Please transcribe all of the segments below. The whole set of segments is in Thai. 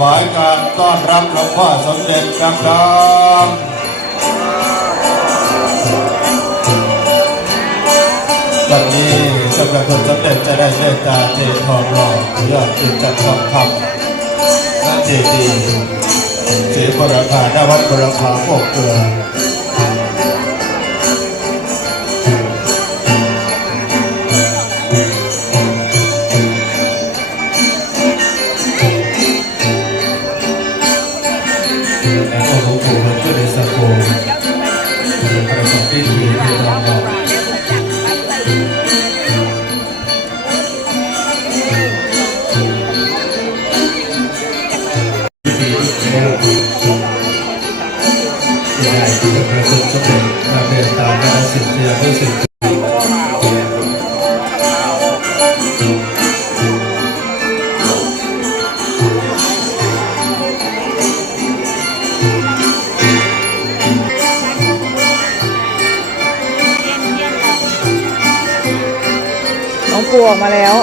ถวายการต้อนรับหลวงพ่อสมเด็จดังๆวันนี้สมเด็จพระสมเด็จจะได้เมตตาเททองหล่อยอดจิตจักรทองคำนั่นเจดีย์ศรีบุรพาณวัดบุรพาโคกเกลือน้องปูออกมาแล้ว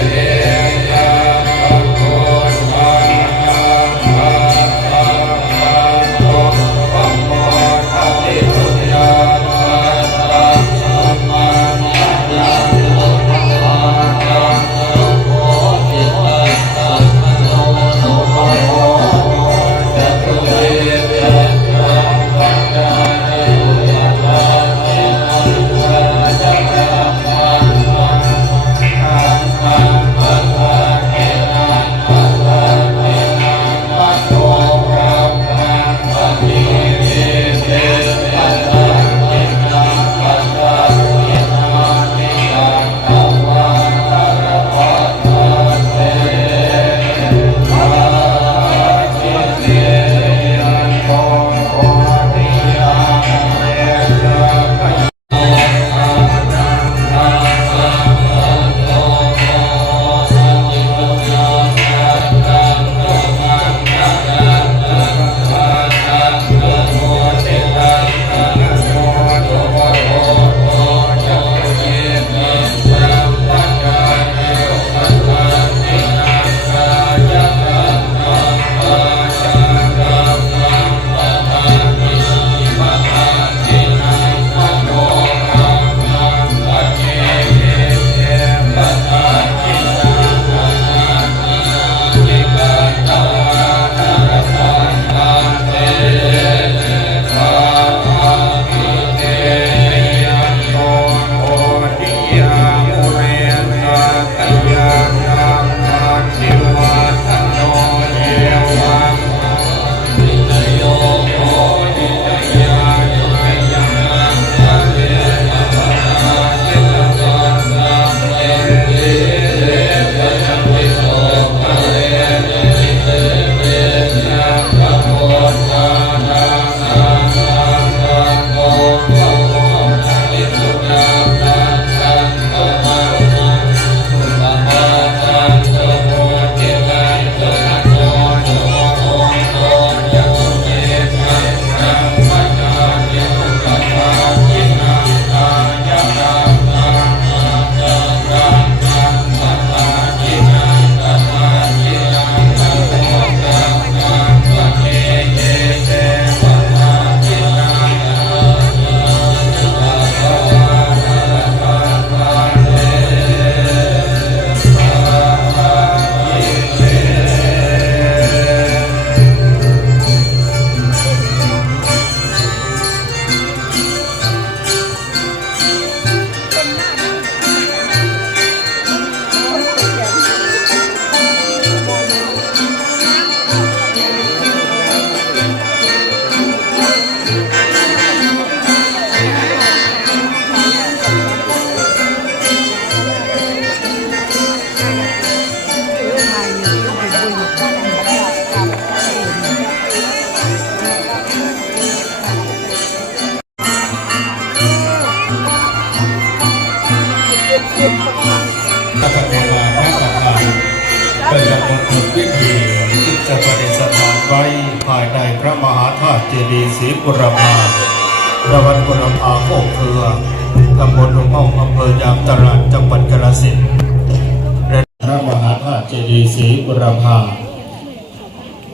เ มงคลวิถีซึ่งจะประดิษฐานไว้ภายในพระมหาธาตุเจดีย์ศรีบุรพาจังหวัดบุรพาโคกเครือตำบลหนองม่องอำเภอยางตลาดจังหวัดกาฬสินธุ์พระมหาธาตุเจดีย์ศรีบุรพา